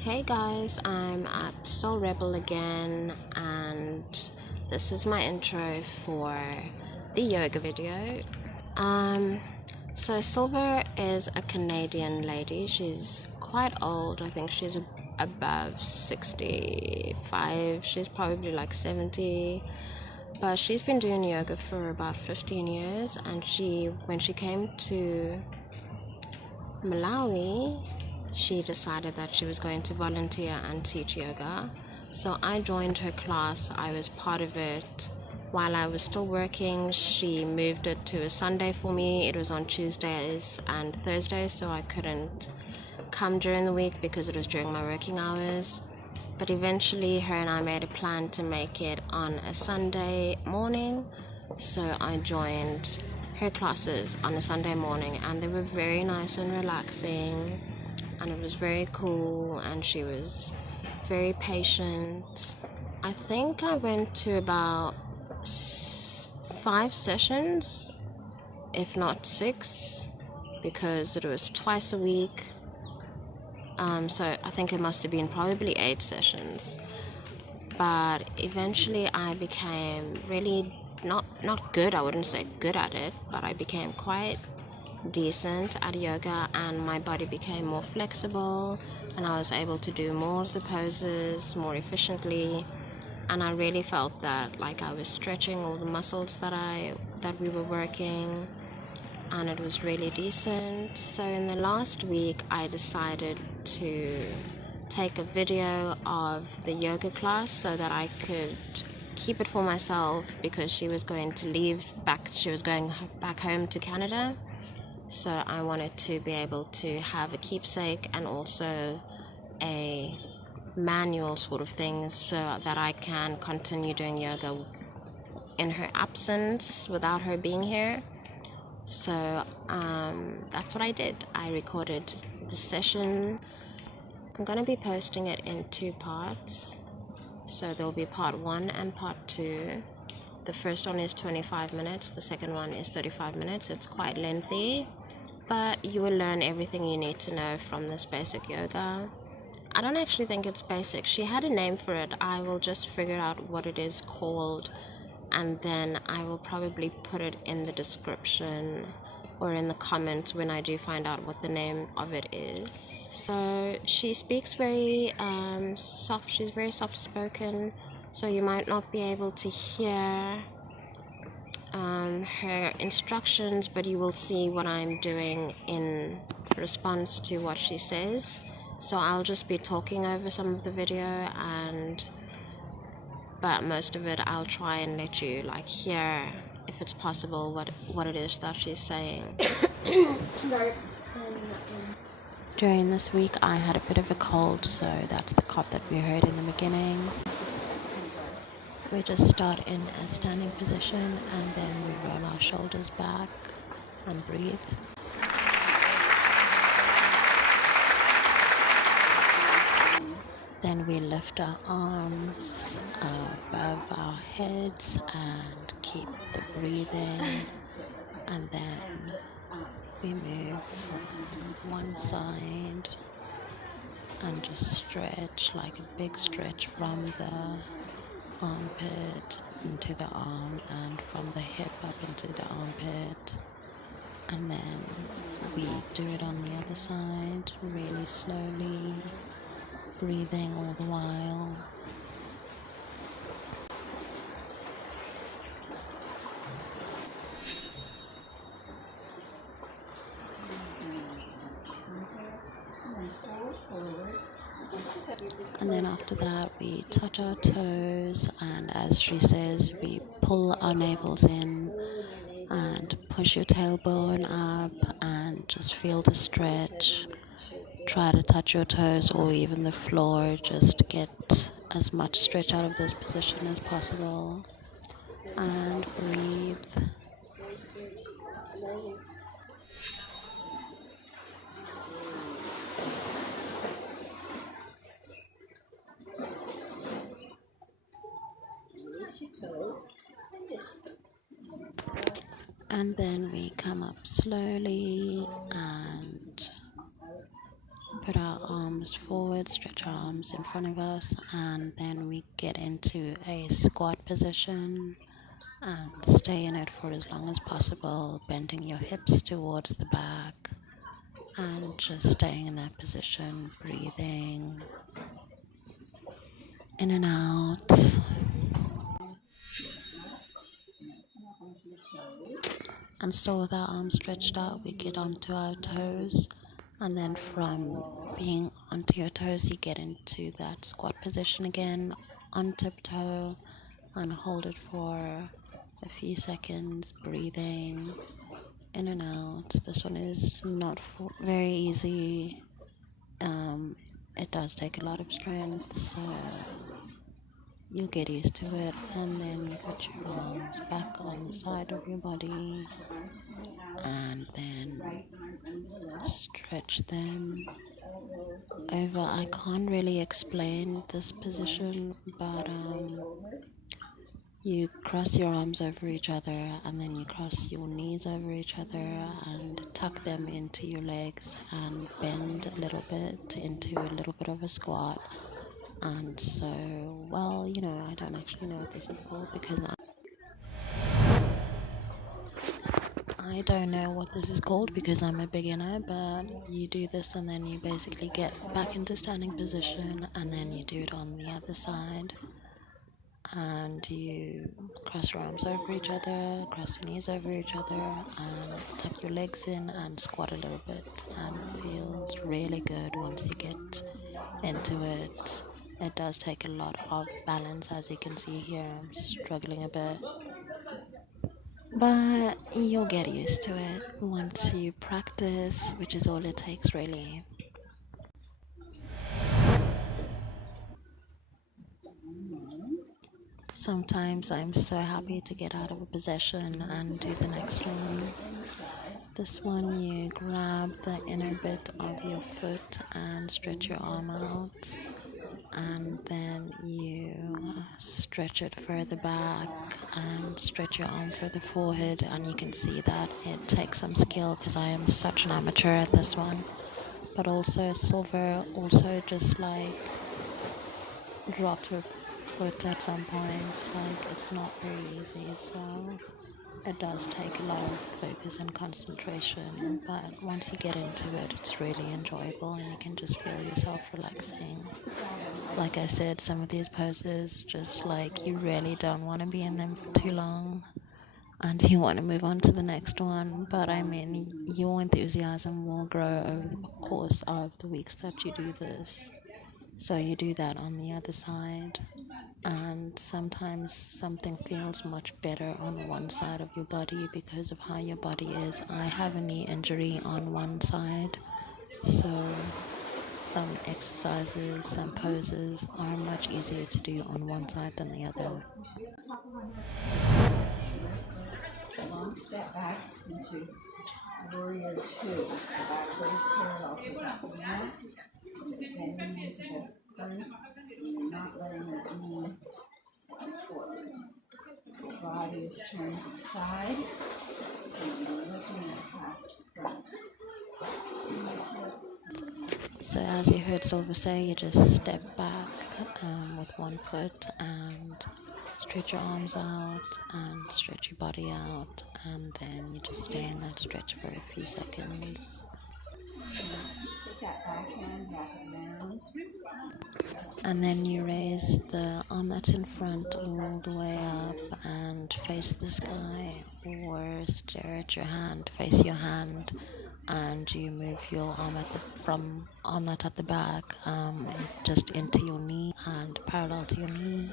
Hey guys, I'm at Soul Rebel again, and this is my intro for the yoga video. So Silver is a Canadian lady. She's quite old. I think she's above 65. She's probably like 70. But she's been doing yoga for about 15 years, and when she came to Malawi, she decided that she was going to volunteer and teach yoga. So I joined her class. I was part of it while I was still working. She moved it to a Sunday for me. It was on Tuesdays and Thursdays, so I couldn't come during the week because it was during my working hours. But eventually her and I made a plan to make it on a Sunday morning, so I joined her classes on a Sunday morning, and they were very nice and relaxing, and it was very cool, and she was very patient. I think I went to about 5 sessions, if not 6, because it was twice a week. So I think it must have been probably 8 sessions. But eventually I became really not good, I wouldn't say good at it, but I became quite decent at yoga, and my body became more flexible, and I was able to do more of the poses more efficiently, and I really felt that like I was stretching all the muscles that we were working, and it was really decent. So in the last week I decided to take a video of the yoga class so that I could keep it for myself, because she was going back home to Canada. So I wanted to be able to have a keepsake and also a manual sort of thing, so that I can continue doing yoga in her absence without her being here. So that's what I did. I recorded the session. I'm going to be posting it in 2 parts. So there'll be part 1 and part 2. The first one is 25 minutes. The second one is 35 minutes. It's quite lengthy, but you will learn everything you need to know from this basic yoga. I don't actually think it's basic. She had a name for it. I will just figure out what it is called, and then I will probably put it in the description or in the comments when I do find out what the name of it is. So she speaks very soft. She's very soft spoken, so you might not be able to hear her instructions, but you will see what I'm doing in response to what she says. So I'll just be talking over some of the video, but most of it I'll try and let you like hear, if it's possible, what it is that she's saying. During this week I had a bit of a cold, so that's the cough that we heard in the beginning. We just start in a standing position, and then we roll our shoulders back and breathe. Then we lift our arms above our heads and keep the breathing, and then we move from one side and just stretch, like a big stretch from the armpit into the arm, and from the hip up into the armpit. And then we do it on the other side, really slowly, breathing all the while. And then after that we touch our toes, and as she says, we pull our navels in and push your tailbone up and just feel the stretch. Try to touch your toes or even the floor, just to get as much stretch out of this position as possible. And breathe. And then we come up slowly and put our arms forward, stretch our arms in front of us, and then we get into a squat position and stay in it for as long as possible, bending your hips towards the back and just staying in that position, breathing in and out. And still with our arms stretched out, we get onto our toes, and then from being onto your toes, you get into that squat position again, on tiptoe, and hold it for a few seconds, breathing in and out. This one is not very easy. It does take a lot of strength, so you'll get used to it. And then you put your arms back on the side of your body and then stretch them over. I can't really explain this position, but you cross your arms over each other and then you cross your knees over each other and tuck them into your legs and bend a little bit into a little bit of a squat. And so, well, I don't actually know what this is called because I don't know what this is called because I'm a beginner, but you do this and then you basically get back into standing position and then you do it on the other side. And you cross your arms over each other, cross your knees over each other, and tuck your legs in and squat a little bit. And it feels really good once you get into it. It does take a lot of balance, as you can see here. I'm struggling a bit, but you'll get used to it once you practice, which is all it takes, really. Sometimes I'm so happy to get out of a position and do the next one. This one, you grab the inner bit of your foot and stretch your arm out, and then you stretch it further back and stretch your arm further forward. And you can see that it takes some skill because I am such an amateur at this one, but also silver. Also just like drop to foot at some point, like it's not very easy, so it does take a lot of focus and concentration, but once you get into it, it's really enjoyable and you can just feel yourself relaxing. Like I said, some of these poses, just like you really don't want to be in them for too long and you want to move on to the next one, but I mean, your enthusiasm will grow over the course of the weeks that you do this. So you do that on the other side, and sometimes something feels much better on one side of your body because of how your body is. I have a knee injury on one side, so some exercises, some poses are much easier to do on one side than the other. Long step back into warrior two. So the back foot is parallel to the mat. Bending into the front. And not letting that knee forward. The body is turned to the side. And you're looking at past front. So as you heard Silver say, you just step back with one foot and stretch your arms out and stretch your body out, and then you just stay in that stretch for a few seconds. Put that backhand, wrap it around. And then you raise the arm that's in front all the way up and face the sky, or stare at your hand, face your hand, and you move your arm from arm that's at the back just into your knee and parallel to your knee,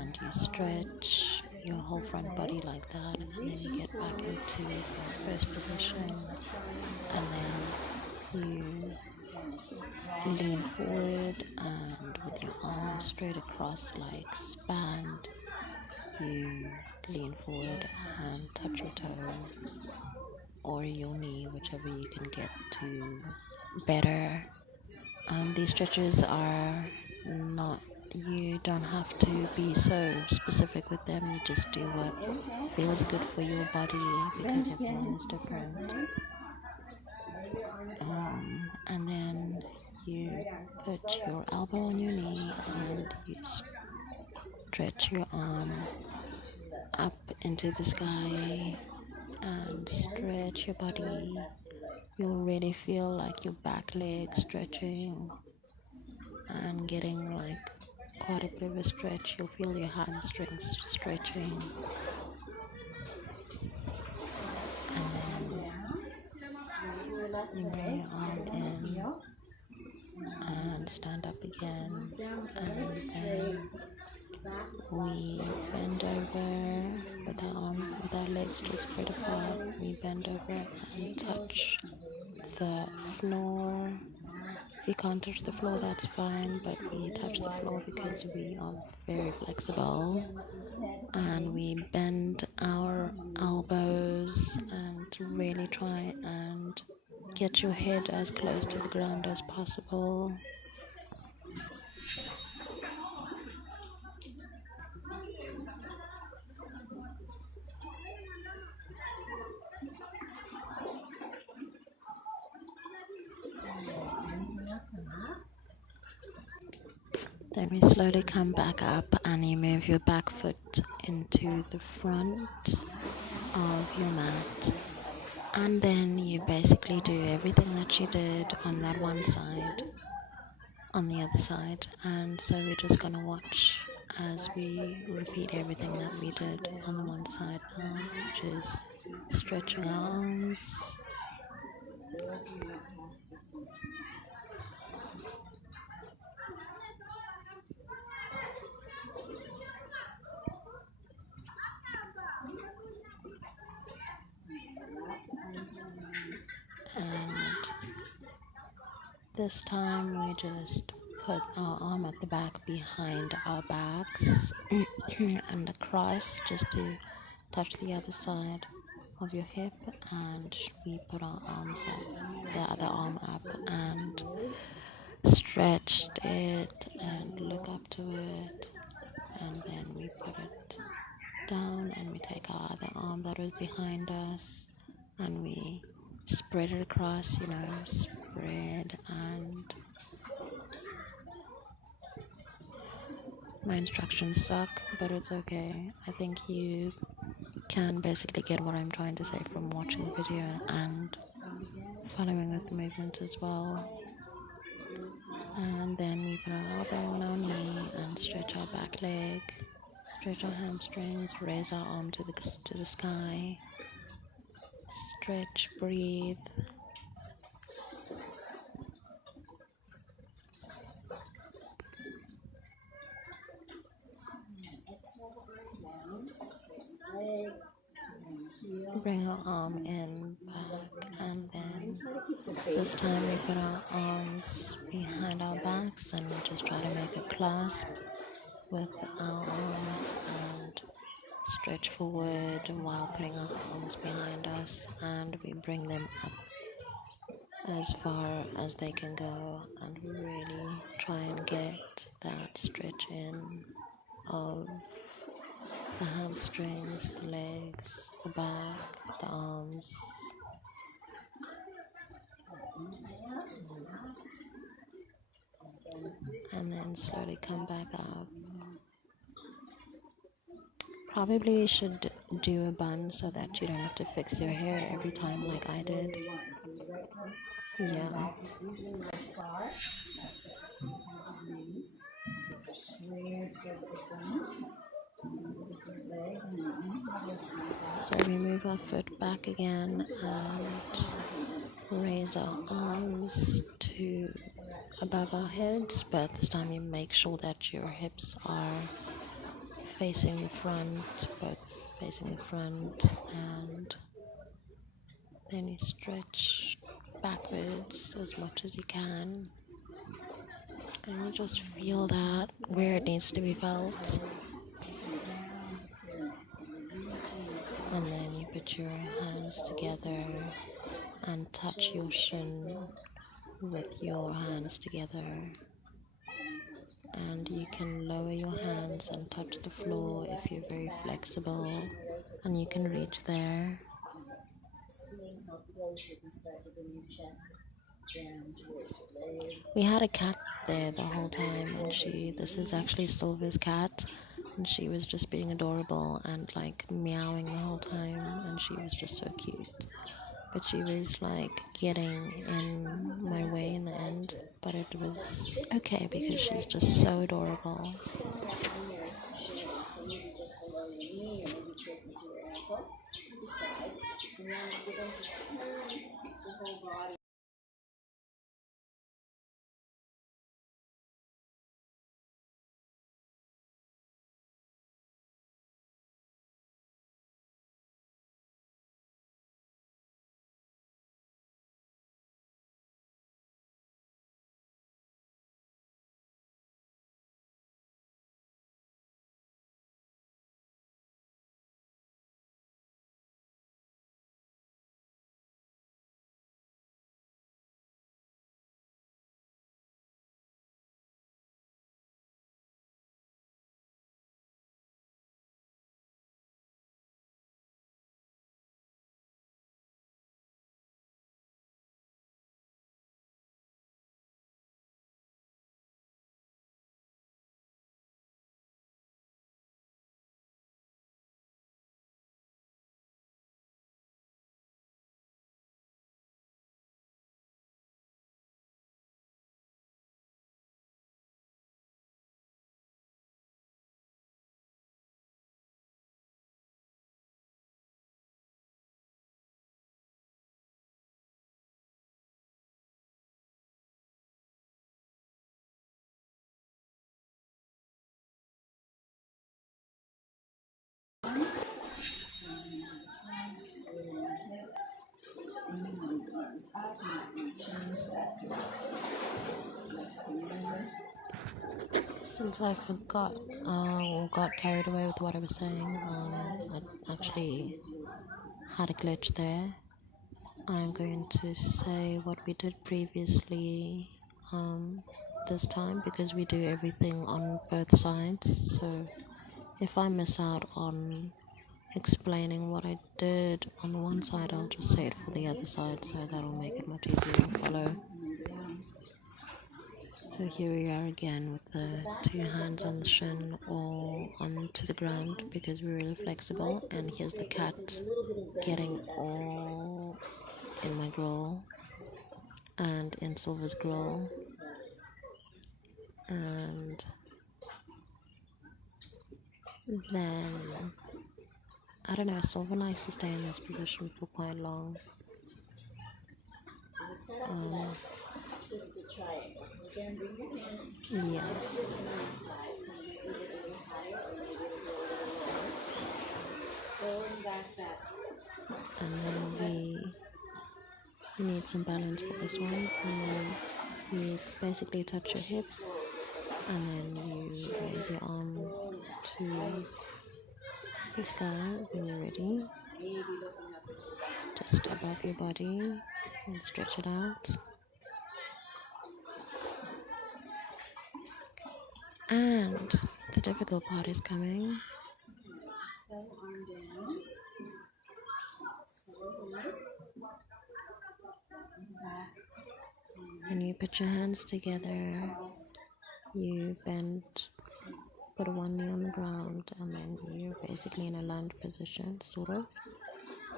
and you stretch your whole front body like that, and then you get back into the first position, and then you lean forward and with your arms straight across like spanned, you lean forward and touch your toe or your knee, whichever you can get to better. These stretches are not, you don't have to be so specific with them. You just do what feels good for your body because everyone is different. and then you put your elbow on your knee and you stretch your arm up into the sky and stretch your body. You'll really feel like your back leg stretching and getting like quite a bit of a stretch. You'll feel your hamstrings stretching. And then you bring your arm in and stand up again. And then we bend over with our legs still spread apart. We bend over and touch the floor. If you can't touch the floor, that's fine, but we touch the floor because we are very flexible. And we bend our elbows and really try and get your head as close to the ground as possible. Then we slowly come back up and you move your back foot into the front of your mat. And then you basically do everything that you did on that one side, on the other side. And so we're just going to watch as we repeat everything that we did on the one side now, which is stretching our arms, and this time we just put our arm at the back behind our backs and across just to touch the other side of your hip, and we put our arms up, the other arm up, and stretched it and look up to it, and then we put it down and we take our other arm that was behind us and we spread it across, spread. And my instructions suck, but it's okay. I think you can basically get what I'm trying to say from watching the video and following with the movements as well. And then we put our elbow on our knee and stretch our back leg, stretch our hamstrings, raise our arm to the sky, stretch, breathe. Bring our arm in, back, and then this time we put our arms behind our backs and we just try to make a clasp with our arms and stretch forward while putting our arms behind us, and we bring them up as far as they can go, and we really try and get that stretch in of the hamstrings, the legs, the back, the arms. And then slowly come back up. Probably you should do a bun so that you don't have to fix your hair every time like I did. Yeah. So we move our foot back again and raise our arms to above our heads, but this time you make sure that your hips are facing the front, both facing the front, and then you stretch backwards as much as you can, and you just feel that where it needs to be felt. And then you put your hands together and touch your shin with your hands together. And you can lower your hands and touch the floor if you're very flexible, and you can reach there. down towards your leg. We had a cat there the whole time, and this is actually Silver's cat, and she was just being adorable and like meowing the whole time, and she was just so cute. But she was like getting in my way in the end, but it was okay because she's just so adorable. So maybe just below your knee, or maybe closer to your ankle, to the side, and then you're going to turn the whole body. Since I forgot or got carried away with what I was saying, I actually had a glitch there. I'm going to say what we did previously this time, because we do everything on both sides. So if I miss out on explaining what I did on one side, I'll just say it for the other side, so that'll make it much easier to follow. So here we are again with the 2 hands on the shin or onto the ground, because we're really flexible. And here's the cat getting all in my growl and in Silver's growl. And then, I don't know, Silver likes to stay in this position for quite long. Just to try it. So again, bring your hand Yeah. to the side, so maybe a little higher or maybe a little lower. Going back. And then we need some balance for this one. And then you basically touch your hip, and then you raise your arm to the sky when you're ready, just above your body, and stretch it out. And the difficult part is coming. When you put your hands together, you bend, put one knee on the ground, and then you're basically in a lunge position, sort of.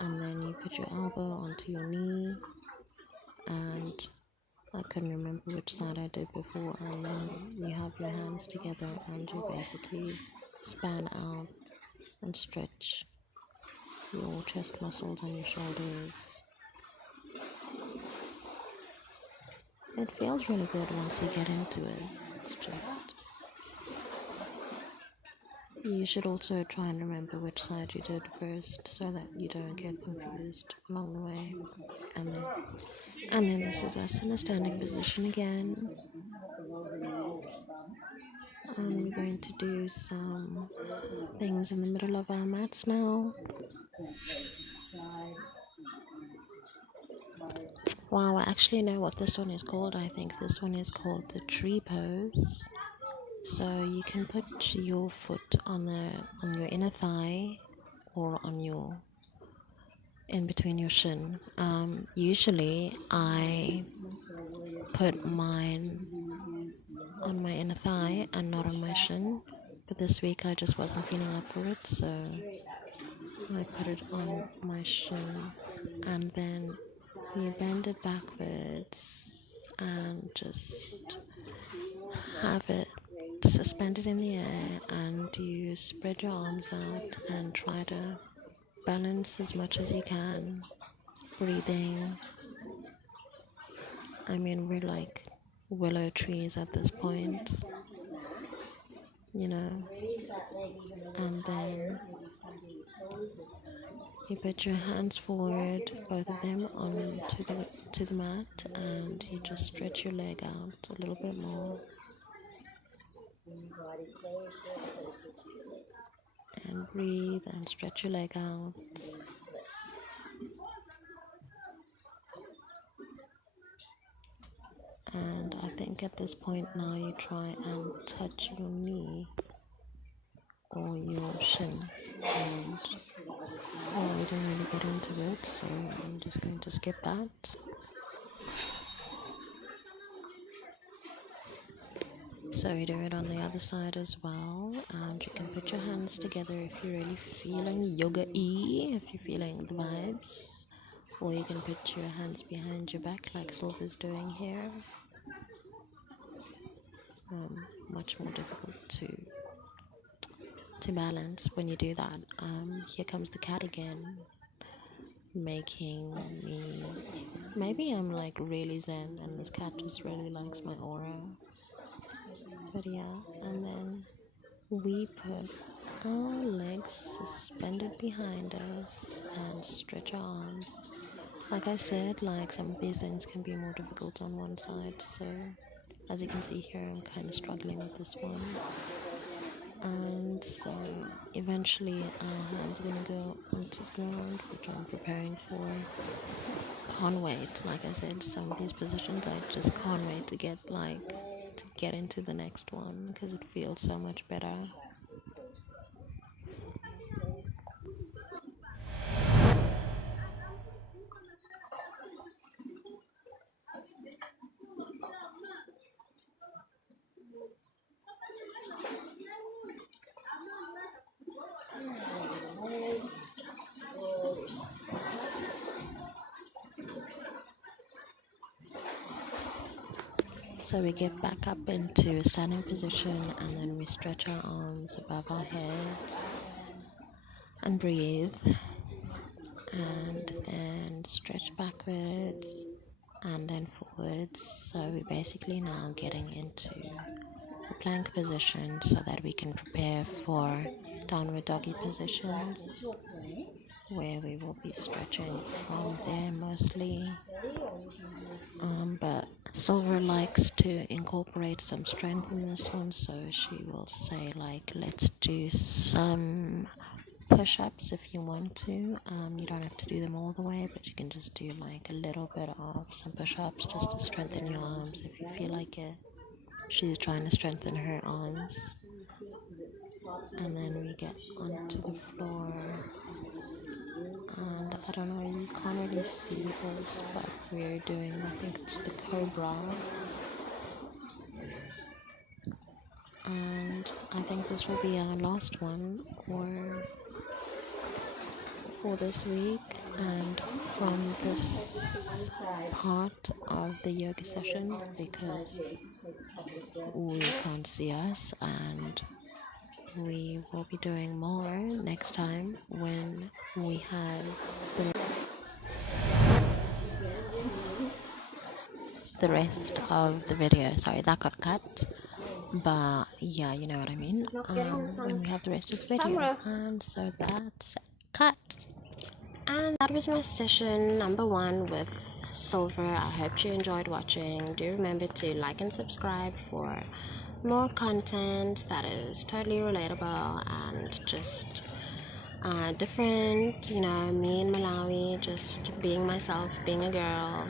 And then you put your elbow onto your knee, and I couldn't remember which side I did before. And then you have your hands together, and you basically span out and stretch your chest muscles and your shoulders. It feels really good once you get into it. It's just, you should also try and remember which side you did first, so that you don't get confused along the way. And then this is us in a standing position again. And we're going to do some things in the middle of our mats now. Wow, I actually know what this one is called. I think this one is called the tree pose. So you can put your foot on your inner thigh, or on your in between your shin. Usually I put mine on my inner thigh and not on my shin. But this week I just wasn't feeling up for it, so I put it on my shin. And then you bend it backwards and just have it suspended in the air, and you spread your arms out and try to balance as much as you can, breathing. I mean, we're like willow trees at this point, you know. And then you put your hands forward, both of them, on to the mat, and you just stretch your leg out a little bit more. And breathe and stretch your leg out. And I think at this point now you try and touch your knee or your shin. And we didn't really get into it, so I'm just going to skip that. So you do it on the other side as well, and you can put your hands together if you're really feeling yoga-y, if you're feeling the vibes, or you can put your hands behind your back like Silver's doing here. Much more difficult to balance when you do that. Here comes the cat again, making me, maybe I'm like really zen and this cat just really likes my aura. But yeah, and then we put our legs suspended behind us and stretch our arms. Like I said, like some of these things can be more difficult on one side, so as you can see here, I'm kind of struggling with this one. And so eventually our hands are going to go onto the ground, which I'm preparing for. Can't wait. Like I said, some of these positions I just can't wait to get into the next one, because it feels so much better. So we get back up into a standing position, and then we stretch our arms above our heads and breathe, and then stretch backwards and then forwards. So we're basically now getting into a plank position so that we can prepare for downward doggy positions, where we will be stretching from there mostly. But Silver likes to incorporate some strength in this one, so she will say like, let's do some push-ups if you want to. You don't have to do them all the way, but you can just do like a little bit of some push-ups just to strengthen your arms if you feel like it. She's trying to strengthen her arms. And then we get onto the floor, and I don't know, you can't really see this, but we're doing, I think it's the cobra, and I think this will be our last one for this week and from this part of the yoga session, because we can't see us, and we will be doing more next time when we have the rest of the video. Sorry, that got cut, but yeah, you know what I mean. When we have the rest of the video, and so that's cut. And that was my session number 1 with Silver. I hope you enjoyed watching. Do remember to like and subscribe for more content that is totally relatable and just different, you know, me in Malawi, just being myself, being a girl,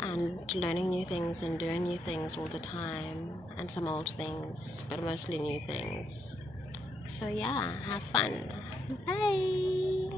and learning new things and doing new things all the time, and some old things, but mostly new things. So yeah, have fun. Bye.